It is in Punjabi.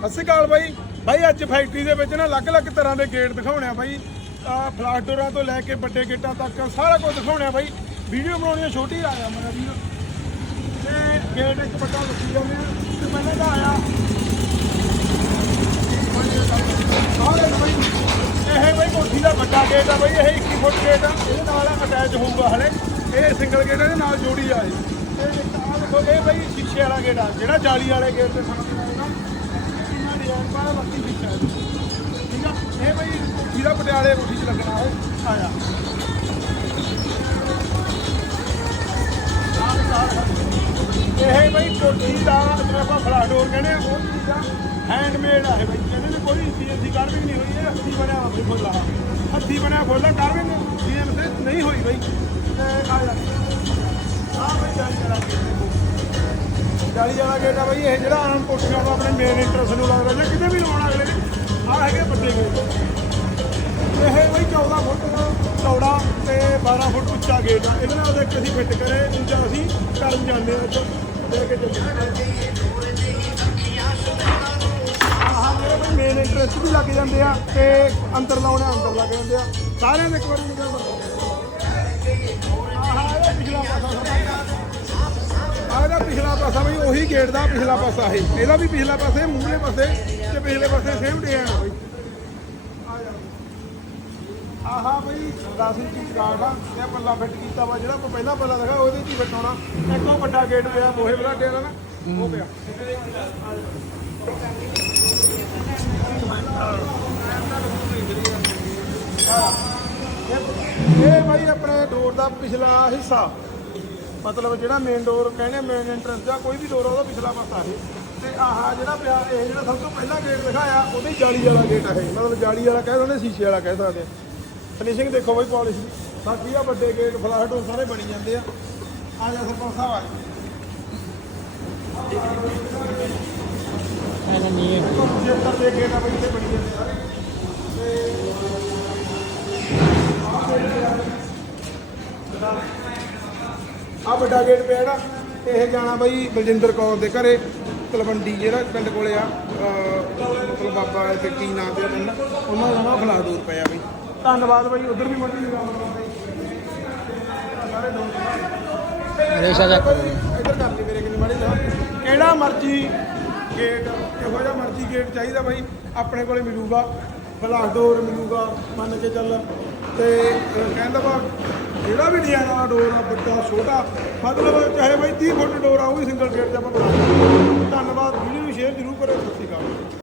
ਸਤਿ ਸ਼੍ਰੀ ਅਕਾਲ ਬਾਈ। ਬਾਈ, ਅੱਜ ਫੈਕਟਰੀ ਦੇ ਵਿੱਚ ਨਾ ਅਲੱਗ-ਅਲੱਗ ਤਰ੍ਹਾਂ ਦੇ ਗੇਟ ਦਿਖਾਉਣੇ ਆ ਬਾਈ। ਆ ਫਲਾਸ਼ ਡੋਰਾਂ ਤੋਂ ਲੈ ਕੇ ਵੱਡੇ ਗੇਟਾਂ ਤੱਕ ਸਾਰਾ ਕੁਝ ਦਿਖਾਉਣੇ ਆ ਬਾਈ। ਵੀਡੀਓ ਬਣਾਉਣੀ ਆ, ਛੋਟੀ ਆਇਆ ਮੇਰਾ ਵੀਰ ਤੇ ਗੇਟ ਇੱਕ ਵੱਡਾ ਲੱਗੀ ਜਾਂਦੇ ਆ। ਤੇ ਪਹਿਲਾਂ ਤਾਂ ਆਇਆ। ਸਾਰੇ ਬਾਈ, ਇਹ ਬਾਈ ਕੋਠੀ ਦਾ ਵੱਡਾ ਗੇਟ ਆ ਬਾਈ, ਇਹ 21 ਫੁੱਟ ਗੇਟ ਆ। ਇਹਦੇ ਨਾਲ ਅਟੈਚ ਹੋਊਗਾ ਹਲੇ। ਇਹ ਸਿੰਗਲ ਗੇਟ ਇਹਦੇ ਨਾਲ ਜੋੜੀ ਆ ਇਹ। ਤੇ ਇੱਕ ਆਹ ਦੇਖੋ, ਇਹ ਬਾਈ ਸ਼ੀਸ਼ੇ ਵਾਲਾ ਗੇਟ ਆ, ਜਿਹੜਾ ਜਾਲੀ ਵਾਲੇ ਗੇਟ ਦੇ ਸਾਹਮਣੇ ਜੈਨ ਪਾ ਬੱਤੀ ਵਿੱਚ ਹੈ ਠੀਕ ਆ? ਇਹ ਬਈ ਜੀਰਾ ਪਟਿਆਲੇ ਕੋਠੀ 'ਚ ਲੱਗਣਾ ਹੈ ਆਇਆ। ਇਹ ਬਈ ਕੋਠੀ ਦਾ ਜਿਵੇਂ ਆਪਾਂ ਫਲਾ ਡੋਰ ਕਹਿੰਦੇ ਆ, ਉਹ ਚੀਜ਼ ਆ। ਹੈਂਡਮੇਡ ਆ ਇਹ ਬਈ। ਕਹਿੰਦੇ ਨੇ ਕੋਈ ਸੀਐਨਸੀ ਕਾਰਵਿੰਗ ਨਹੀਂ ਹੋਈ, ਇਹ ਹੱਥੀ ਬਣਿਆ ਹੋਇਆ ਫੁੱਲਾ ਹੱਥੀ ਬਣਿਆ ਫੁੱਲਾ ਕਾਰਵਿੰਗ ਸੀਐਨਸੀ ਨਹੀਂ। ਹੋਈ ਬਈ। ਤੇ ਆ ਜਾ। ਆ ਬਈ ਗੱਲ ਕਰਾਂਗੇ 40 ਵਾਲਾ ਗੇਟ ਆ ਬਈ, ਇਹ ਜਿਹੜਾ ਆਨੰਦ ਕੋਠੀ ਵਾਲਾ ਆਪਣੇ ਮੇਨ ਇੰਟਰਸ ਨੂੰ ਲੱਗਦਾ ਜਾਂ ਕਿਤੇ ਵੀ ਲਾਉਣ ਅਗਲੇ ਆ ਹੈਗੇ ਵੱਡੇ ਗੇਟ ਇਹ ਬਈ 14 ਫੁੱਟ ਚੌੜਾ ਤੇ 12 ਫੁੱਟ ਉੱਚਾ ਗੇਟ ਆ। ਇਹਦੇ ਨਾਲ ਇੱਕ ਅਸੀਂ ਫਿੱਟ ਕਰੇ, ਦੂਜਾ ਅਸੀਂ ਕਰਨ ਜਾਂਦੇ ਆ ਇੱਥੋਂ। ਲੈ ਕੇ ਜਾਂਦੇ ਮੇਨ ਇੰਟਰਸਟ ਵੀ ਲੱਗ ਜਾਂਦੇ ਆ ਤੇ ਅੰਦਰ ਲਾਉਣੇ ਅੰਦਰ ਲੱਗ ਜਾਂਦੇ ਆ। ਸਾਰਿਆਂ ਦੇ ਇੱਕ ਵਾਰੀ ਨਿਕਲ ਆਹ ਪਿਛਲਾ ਪਾਸਾ ਗੇਟ ਦਾ ਪਿਛਲਾ ਪਾਸਾ ਇਹ ਇਹਦਾ ਵੀ ਪਿਛਲਾ ਪਾਸੇ ਮੂਹਰੇ ਪਾਸੇ ਤੇ ਪਿਛਲੇ ਪਾਸੇ ਸੇਮ ਡਿਜ਼ਾਈਨ ਆ ਬਈ। ਆਹਾ ਬਈ 10 ਇੰਚੀ ਸਕਾਰਟ ਆ ਤੇ ਪੱਲਾ ਫਿੱਟ ਕੀਤਾ ਵਾ, ਜਿਹੜਾ ਆਪਾਂ ਪਹਿਲਾਂ ਪੱਲਾ ਦਿਖਾ ਉਹਦੇ 'ਚ ਹੀ ਫਿੱਟਾਉਣਾ ਇੱਕ ਵੱਡਾ ਗੇਟ ਪਿਆ ਮੋਹੇ ਬਲਾਡੇ ਵਾਲਾ ਨਾ, ਉਹ ਪਿਆ। ਇਹ ਇਹ ਬਾਈ ਆਪਣੇ ਡੋਰ ਦਾ ਪਿਛਲਾ ਹਿੱਸਾ। ਮਤਲਬ ਜਿਹੜਾ ਮੇਨ ਡੋਰ ਕਹਿੰਦੇ ਮੇਨ ਐਂਟਰੈਂਸ ਦਾ ਕੋਈ ਵੀ ਡੋਰ ਉਹਦਾ ਪਿਛਲਾ ਪਾਸਾ ਇਹ। ਤੇ ਆਹ ਜਿਹੜਾ ਪਿਆ ਇਹ ਜਿਹੜਾ ਸਭ ਤੋਂ ਪਹਿਲਾਂ ਗੇਟ ਦਿਖਾਇਆ ਉਹਦੀ ਜਾਲੀ ਵਾਲਾ ਗੇਟ ਆ ਇਹ। ਮਤਲਬ ਜਾਲੀ ਵਾਲਾ ਕਹਿ ਸਕਦੇ ਸ਼ੀਸ਼ੇ ਵਾਲਾ ਕਹਿ ਸਕਦੇ ਫਿਨਿਸ਼ਿੰਗ ਦੇਖੋ ਬਈ ਪਾਲਿਸ਼ ਦੀ। ਬਾਕੀ ਆ ਵੱਡੇ ਗੇਟ ਫਲਾਸ਼ ਡੋਰ ਸਾਰੇ ਬਣੀ ਜਾਂਦੇ ਆ। ਆ ਜਾ ਸਰਪੰਚ ਸਾਹਿਬ ਆ ਐਨਾ ਨਹੀਂ ਹੈ। ਜੇਕਰ ਦੇ ਗੇਟ ਆ ਬਈ ਇੱਥੇ ਬਣੀ ਜਾਂਦੇ ਸਾਰੇ। ਆ। ਵੱਡਾ ਗੇਟ ਪਿਆ ਜਿਹੜਾ ਇਹ ਜਾਣਾ ਬਈ ਬਲਜਿੰਦਰ ਕੌਰ ਦੇ ਘਰੇ ਤਲਵੰਡੀ ਜਿਹੜਾ ਪਿੰਡ ਕੋਲੇ ਆ ਮਤਲਬ ਬਾਬਾ ਤੇ ਕੀ ਨਾਂ ਤੇ ਆ ਪਿੰਡ ਉਹਨਾਂ ਦਾ ਨਾਮ ਫਲਾ ਦੂਰ ਪਿਆ ਬਈ। ਧੰਨਵਾਦ ਬਈ ਉਧਰ ਵੀ ਸਾਰੇ ਦੋਸਤ ਰੇਸ਼ਾ ਚੱਕ ਇੱਧਰ ਕਰ ਲਈ ਮੇਰੇ ਕਿੰਨੀ ਮਾੜੀ ਨਾ ਕਿਹੜਾ ਮਰਜ਼ੀ ਗੇਟ ਇਹੋ ਜਿਹਾ ਮਰਜ਼ੀ ਗੇਟ ਚਾਹੀਦਾ ਬਾਈ ਆਪਣੇ ਕੋਲੇ ਮਿਲੂਗਾ। ਫਲਾਸ ਡੋਰ ਮਿਲੂਗਾ ਮੰਨ ਕੇ ਚੱਲ। ਤੇ ਕਹਿੰਦਾ ਵਾ ਜਿਹੜਾ ਵੀ ਡਿਜ਼ਾਈਨ ਵਾਲਾ ਡੋਰ ਆ ਬੱਚਾ ਛੋਟਾ, ਮਤਲਬ ਚਾਹੇ ਬਾਈ 30 ਫੁੱਟ ਡੋਰ ਆ, ਉਹ ਵੀ ਸਿੰਗਲ ਗੇਟ 'ਚ ਆਪਾਂ ਬਣਾ ਸਕਦੇ ਹਾਂ। ਧੰਨਵਾਦ, ਵੀਡੀਓ ਨੂੰ ਸ਼ੇਅਰ ਜ਼ਰੂਰ ਕਰਿਓ, ਸਤਿ ਸ਼੍ਰੀ ਅਕਾਲ